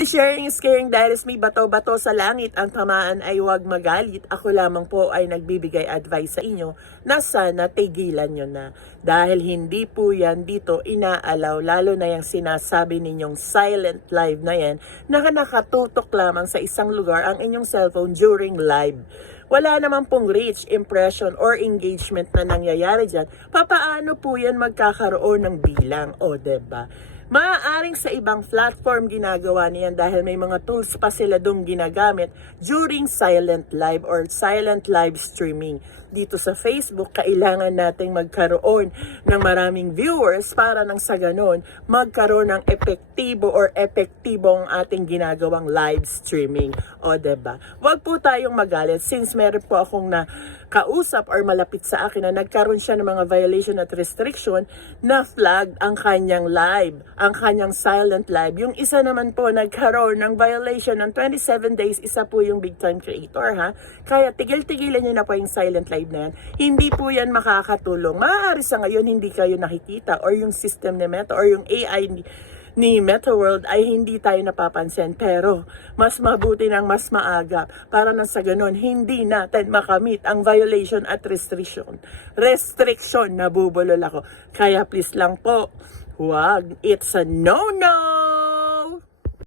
Sharing is caring dahil may bato-bato sa langit, ang tamaan ay huwag magalit. Ako lamang po ay nagbibigay advice sa inyo na sana tigilan nyo na. Dahil hindi po yan dito inaalaw, lalo na yung sinasabi ninyong silent live na yan, na nakatutok lamang sa isang lugar ang inyong cellphone during live. Wala naman pong reach, impression, or engagement na nangyayari dyan. Papaano po yan magkakaroon ng bilang? O, diba? Maaaring sa ibang platform ginagawa niyan dahil may mga tools pa sila doon ginagamit during silent live or silent live streaming. Dito sa Facebook, kailangan nating magkaroon ng maraming viewers para nang sa ganon magkaroon ng epektibo or epektibong ating ginagawang live streaming. O, diba? Huwag po tayong magalit since meron po akong na kausap or malapit sa akin na nagkaroon siya ng mga violation at restriction na flag ang kanyang live, ang kanyang silent live. Yung isa naman po nagkaroon ng violation ng 27 days, isa po yung big time creator ha. Kaya tigil-tigilan nyo na po yung silent live na yan. Hindi po yan makakatulong. Maaari sa ngayon hindi kayo nakikita or yung system ni Meta or yung AI ni Meta World ay hindi tayo napapansin, pero mas mabuti ng mas maaga para na sa ganun hindi natin makamit ang violation at restriction. Nabubulol ako. Kaya please lang po, huwag, it's a no-no!